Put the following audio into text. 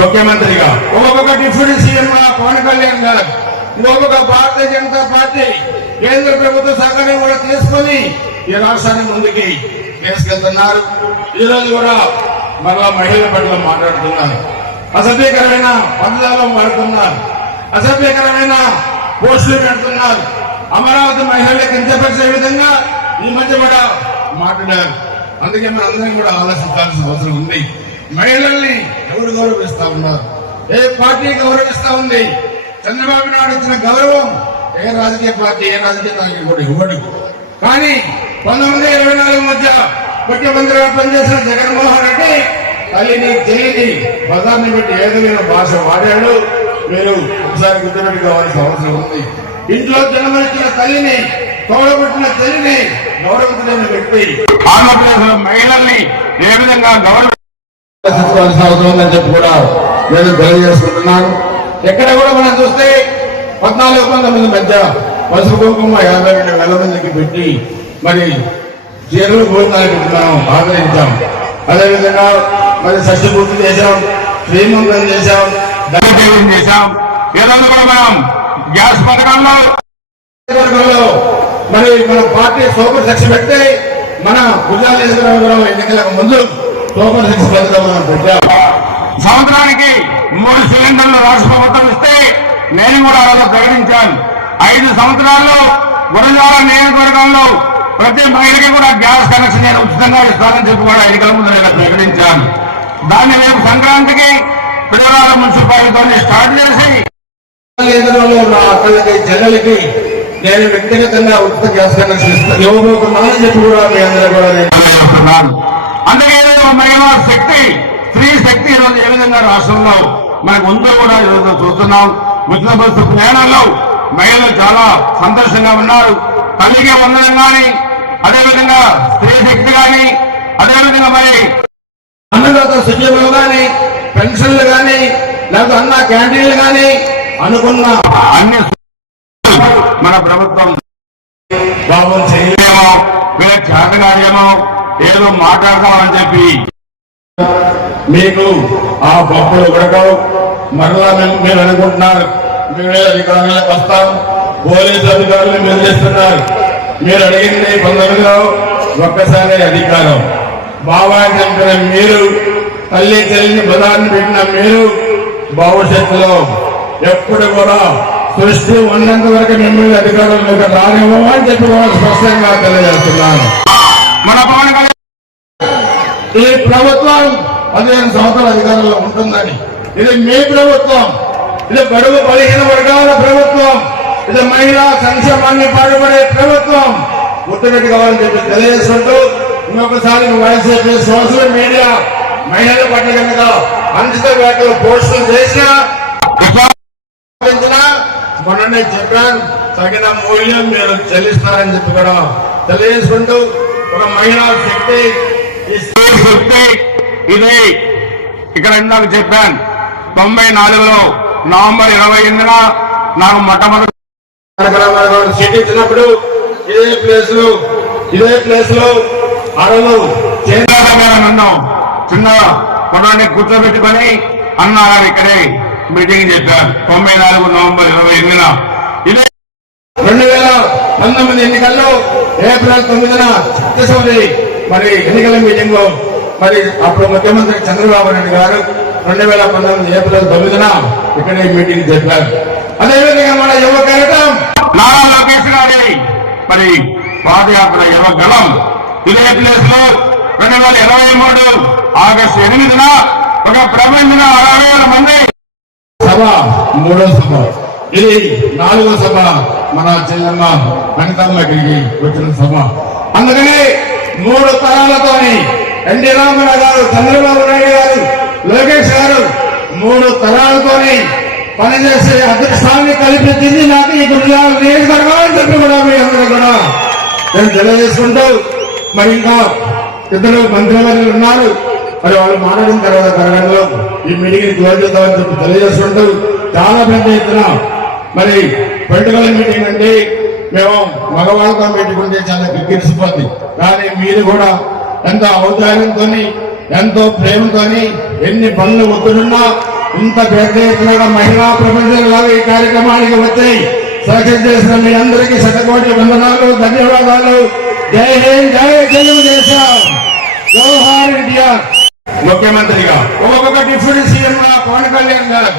ముఖ్యమంత్రిగా. ఒక్కొక్క deputy CM Pawan Kalyan గారు ఇంకొక భారతీయ జనతా పార్టీ కేంద్ర ప్రభుత్వ సహకారం కూడా తీసుకొని ఈ రాష్ట్రాన్ని ముందుకి తీసుకెళ్తున్నారు. ఈ రోజు కూడా మరలా మహిళల పట్ల మాట్లాడుతున్నారు. అసభ్యకరమైన పద్ధతుల్లో వాడుతున్నారు అసభ్యకరమైన పోస్టులు పెడుతున్నారు. అమరావతి మహిళలు కించపరిచే విధంగా ఈ మధ్య కూడా మాట్లాడారు. అందుకే మన అందరం కూడా ఆలోచించాల్సిన అవసరం ఉంది. మహిళల్ని ఎవరు గౌరవిస్తా ఉన్నారు ఏ పార్టీ గౌరవిస్తా ఉంది? చంద్రబాబు నాయుడు ఇచ్చిన గౌరవం ఏ రాజకీయ పార్టీ ఏ రాజకీయ నాయకుడు కూడా ఇవ్వడు. కానీ పంతొమ్మిది ఇరవై నాలుగు మధ్య ముఖ్యమంత్రిగా పనిచేసిన జగన్మోహన్ రెడ్డి తల్లిని తెలియని పదాన్ని పెట్టి ఏదైన భాష వాడాడు. మీరు ఒకసారి గుర్తుపెట్టుకోవాల్సిన అవసరం ఉంది. ఇంట్లో జన్మనిచ్చిన తల్లిని తోడబుట్టిన తల్లిని గౌరవించలేని వ్యక్తి ఆంధ్రప్రదేశ్ మహిళల్ని ఏ విధంగా గౌరవ ఆలోచించుకోవాల్సిన అవసరం చెప్పి కూడా నేను తెలియజేసుకుంటున్నాను ఎక్కడ కూడా మనం చూస్తే పద్నాలుగు పంతొమ్మిది మధ్య పసుపు కుంకుమ యాభై రెండు వేల మందికి పెట్టి మరి చీరలు భోజనాలు పెట్టి ఆదరించాం అదేవిధంగా మరి షష్టి పూర్తి చేశాం శ్రీమంతం చేశాం ధనదేవం చేశాం. ఈ కూడా మనం గ్యాస్ పథకంలో మరి మన పార్టీ సూపర్ శిక్ష పెడితే మన భుజాల ఎన్నికలకు ముందు సూపర్ పెట్టాం సంవత్సరానికి మూడు సిలిండర్లు రాష్ట్ర ప్రభుత్వం ఇస్తే నేను కూడా రోజు ప్రకటించాను. ఐదు సంవత్సరాల్లో గురజాల నియోజకవర్గంలో ప్రతి మహిళకి కూడా గ్యాస్ కనెక్షన్ నేను ఉచితంగా ఇస్తానని చెప్పి కూడా ఎన్నికల ముందు నేను ప్రకటించాను. దాన్ని రేపు సంక్రాంతికి పిల్లల మున్సిపాలిటీతో స్టార్ట్ చేసి కేంద్రంలో నా అక్కలకి చెల్లెలకి నేను వ్యక్తిగతంగా ఉచిత గ్యాస్ కనెక్షన్ ఇస్తా- ఇవ్వబోతున్నానని చెప్పి కూడా మీ అందరూ కూడా నేను అందుకే మహిళా శక్తి స్త్రీ శక్తి ఈరోజు ఏ విధంగా రాష్ట్రంలో మనకు ఉందో కూడా ఈరోజు చూస్తున్నాం. బస్సు ప్రయాణంలో మహిళలు చాలా సంతోషంగా ఉన్నారు. తల్లికి వందనం కానీ అదేవిధంగా స్త్రీ శక్తి కానీ అదేవిధంగా మరి అన్నదాత సుజీవులు గాని పెన్షన్లు గాని లేకపోతే అన్న క్యాంటీన్లు గాని అనుకున్న అన్ని మన ప్రభుత్వం బాబు చేయలేమో. వీళ్ళ చేతగానేమో ఏదో మాట్లాడదామని చెప్పి మీకు ఆ బొమ్మలు ఉడకవు. మరలా మీరు అనుకుంటున్నారు. మీరే అధికారులకు వస్తాం. పోలీసు అధికారులు మీరు చేస్తున్నారు. మీరు అడిగింది పంతొమ్మిదిలో ఒక్కసారి అధికారం. బాబాయ్ చంపిన మీరు తల్లి చెల్లిని బదాన్ని పెట్టిన మీరు భవిష్యత్తులో ఎప్పుడు కూడా సృష్టి ఉన్నంత వరకు మిమ్మల్ని అధికారులు రానివ్వమని చెప్పి స్పష్టంగా తెలియజేస్తున్నాను. మన ఈ ప్రభుత్వం పదిహేను సంవత్సరాల అధికారంలో ఉంటుందని. ఇది మీ ప్రభుత్వం. ఇది గడువు పదిహేను వర్గాల ప్రభుత్వం. ఇది మహిళా సంక్షేమాన్ని పాటుపడే ప్రభుత్వం. గుర్తుపెట్టి కావాలని చెప్పి తెలియజేస్తుంటూ ఇంకొకసారి వైసీపీ సోషల్ మీడియా మహిళల పట్ల కనుక అంచిత వ్యాఖ్యలు పోస్టులు చేసినా సాధించిన మొన్ననే చెప్పాను తగిన మూల్యం మీరు చెల్లిస్తారని చెప్పి కూడా తెలియజేసుకుంటూ ఒక మహిళా శక్తి శక్తి ఇది ఇక్కడ ఇందాక చెప్పాను. తొంభై నాలుగులో నవంబర్ ఇరవై ఎనిమిదిన నాకు మొట్టమొదటి ఇచ్చినప్పుడు ఇదే ప్లేస్లో ఇదే ప్లేస్లో అరలు ఉన్నాం చిన్న కొడాన్ని కూర్చోబెట్టుకొని అన్నారు ఇక్కడే మీటింగ్ చెప్పారు. తొంభై నాలుగు నవంబర్ ఇరవై ఎనిమిదిన. ఇదే రెండు వేల పంతొమ్మిది ఎన్నికల్లో ఏప్రిల్ తొమ్మిదిన సత్యసౌరి మరి ఎన్నికల మీటింగ్లో మరి అప్పుడు ముఖ్యమంత్రి చంద్రబాబు నాయుడు గారు రెండు వేల పంతొమ్మిది ఏప్రిల్ తొమ్మిదిన ఇక్కడే మీటింగ్ చెప్పారు అదేవిధంగా మన యువ కేరటం నారా లోకేష్ గారి మరి పాదయాత్ర యువగలం ఇదే ప్లేస్లో రెండు వేల ఇరవై మూడు ఆగస్టు ఎనిమిదిన ఒక ప్రబంధన అరవై వేల మంది సభ మూడో సభ. ఇది నాలుగో సభ మన చెల్లెమ్మ అనితమ్మ ఇక్కడికి వచ్చిన సభ. అందుకని మూడు తరాలతోని ఎన్టీ రామారావు గారు చంద్రబాబు నాయుడు గారు లోకేష్ గారు మూడు తరాలతోని పనిచేసే అదృష్టాన్ని కల్పించింది నాకు ఈ గుజరాత్ నియోజకవర్గం అని చెప్పి కూడా మీ అందరూ కూడా నేను తెలియజేసుకుంటూ మరి ఇంకా ఇద్దరు మంత్రివర్యులు ఉన్నారు. మరి వాళ్ళు మాట్లాడిన తర్వాత కరగంలో ఈ మీటింగ్ క్లోజ్ చేద్దామని చెప్పి తెలియజేస్తుంటూ చాలా పెద్ద ఎత్తున మరి పొలిటికల్ మీటింగ్ అంటే మేము మగవాళ్ళతో పెట్టుకుంటే చాలా గిరిసిపోద్ది కానీ మీరు కూడా ఎంతో ఔదార్యంతో ఎంతో ప్రేమతోని ఎన్ని పనులు ఒత్తుడున్నా ఇంత పెద్ద ఎత్తున మహిళా ప్రపంచంలాగా ఈ కార్యక్రమానికి వచ్చాయి. సక్సెస్ చేసిన మీ అందరికీ శతకోటి వందనాలు ధన్యవాదాలు. జై హింద్ జై తెలుగుదేశం. జవహర్ ఇండియా. ముఖ్యమంత్రిగా ఒక్కొక్క డిప్యూటీ సీఎం పవన్ కళ్యాణ్ గారు.